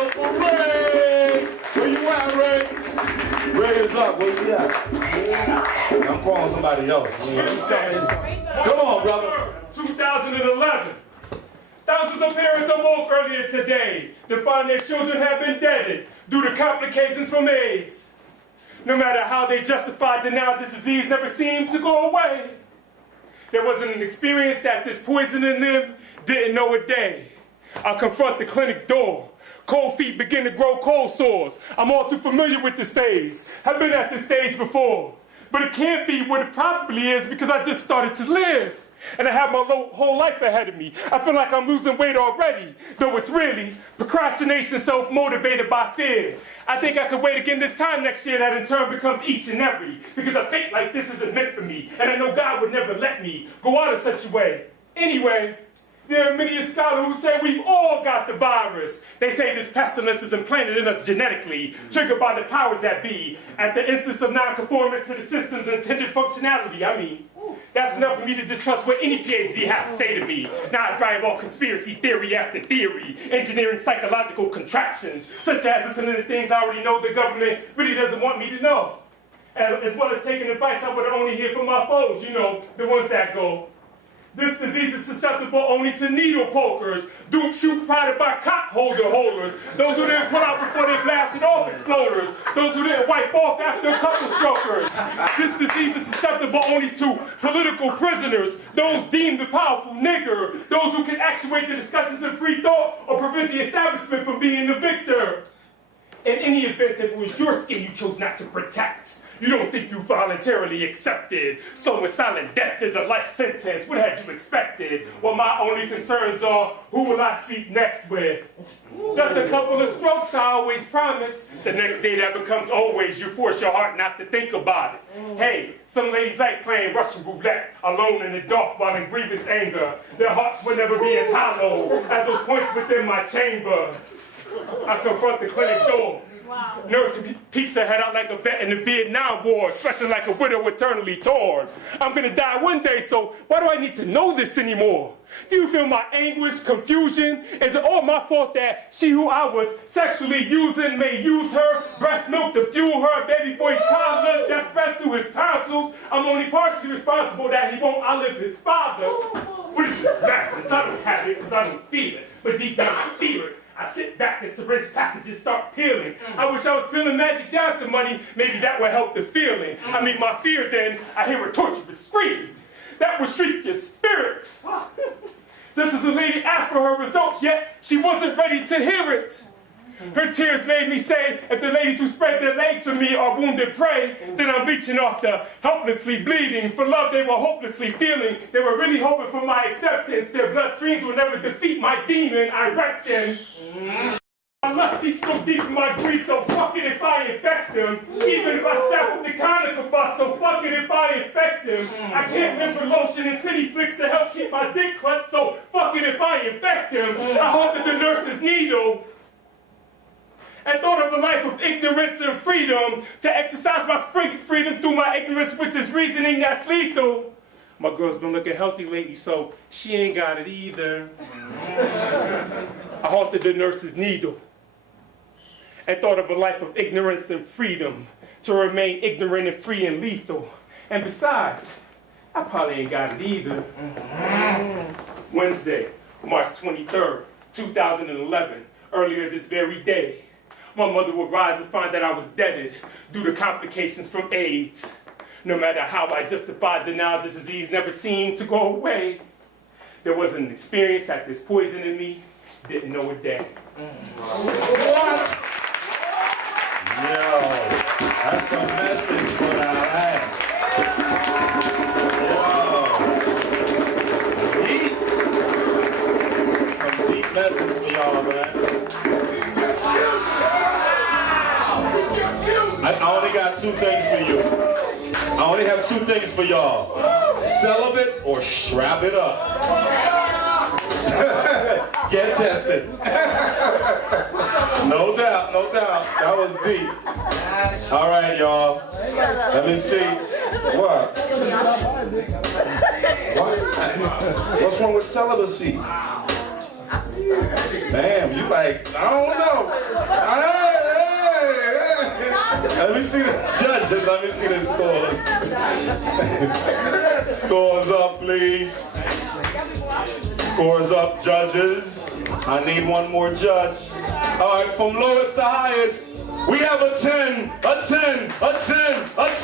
up for Ray. Where you at, Ray? Ray is up. Where you at? I'm calling somebody else. Come on, brother. 2011. Thousands of parents awoke earlier today to find their children have been deaded due to complications from AIDS. No matter how they justified denial, this disease never seemed to go away. There wasn't an experience that this poison in them didn't know a day. I'll confront the clinic door. Cold feet begin to grow cold sores. I'm all too familiar with this phase. I've been at this stage before. But it can't be what it probably is because I just started to live. And I have my whole life ahead of me. I feel like I'm losing weight already, though it's really procrastination self-motivated by fear. I think I could wait again this time next year, that in turn becomes each and every, because a fate like this isn't meant for me, and I know God would never let me go out of such a way. Anyway, there are many a scholar who say we've all got the virus. They say this pestilence is implanted in us genetically, triggered by the powers that be, at the instance of non-conformance to the system's intended functionality. I mean, that's enough for me to distrust what any PhD has to say to me. Now I drive all conspiracy theory after theory, engineering psychological contraptions, such as listening to things I already know the government really doesn't want me to know. As well as taking advice I would only hear from my foes, you know, the ones that go, this disease is susceptible only to needle pokers, duped shoot prodded by cock holder holders, those who didn't put out before they blasted off exploders, those who didn't wipe off after a couple strokers. This disease is susceptible only to political prisoners, those deemed the powerful nigger, those who can actuate the discussions of free thought or prevent the establishment from being the victor. In any event, if it was your skin you chose not to protect, you don't think you voluntarily accepted. So when silent death is a life sentence, what had you expected? Well, my only concerns are, who will I sleep next with? Just a couple of strokes, I always promise. The next day that becomes always, you force your heart not to think about it. Hey, some ladies like playing Russian roulette, alone in the dark while in grievous anger. Their hearts will never be as hollow as those points within my chamber. I confront the clinic door. Wow. Nurse peeks her head out like a vet in the Vietnam War, especially like a widow eternally torn. I'm gonna die one day, so why do I need to know this anymore? Do you feel my anguish, confusion? Is it all my fault that she who I was sexually using may use her breast milk to fuel her baby boy toddler that's breast through his tonsils? I'm only partially responsible that he won't outlive his father. What is this madness? I don't have it because I don't feel it, but deep down I fear it. I sit back and syringe packages start peeling. I wish I was feeling Magic Johnson money. Maybe that would help the feeling. I mean, my fear then, I hear a torturous scream. That would shriek your spirit. Just as the lady asked for her results, yet she wasn't ready to hear it. Her tears made me say, if the ladies who spread their legs for me are wounded prey, then I'm leeching off the helplessly bleeding. For love they were hopelessly feeling. They were really hoping for my acceptance. Their bloodstreams will never defeat my demon, I reckon. My lust seeps so deep in my greed, so fuck it if I infect them. Even if I strap up the conical bus, so fuck it if I infect them. I can't remember lotion and titty flicks to help keep my dick clutched, so fuck it if I infect them. I halted the nurse's needle and thought of a life of ignorance and freedom, to exercise my freedom through my ignorance, which is reasoning that's lethal. My girl's been looking healthy lately, so she ain't got it either. I halted the nurse's needle and thought of a life of ignorance and freedom, to remain ignorant and free and lethal. And besides, I probably ain't got it either. Wednesday, March 23rd, 2011, earlier this very day, my mother would rise and find that I was deaded due to complications from AIDS. No matter how I justified denial, this disease never seemed to go away. There was an experience that this poison in me didn't know a day. What? Yo, that's a message for our ass. Yo. Some deep message for y'all, man. I only got two things for you. I only have two things for y'all. Celibate or strap it up. Get tested. No doubt, no doubt. That was deep. All right, y'all. Let me see. What? What? What's wrong with celibacy? Damn, you like, I don't know. Hey. Let me see the judges. Let me see the scores. Scores up, please. Scores up, judges. I need one more judge. All right, from lowest to highest, we have a 10, a 10, a 10, a 10.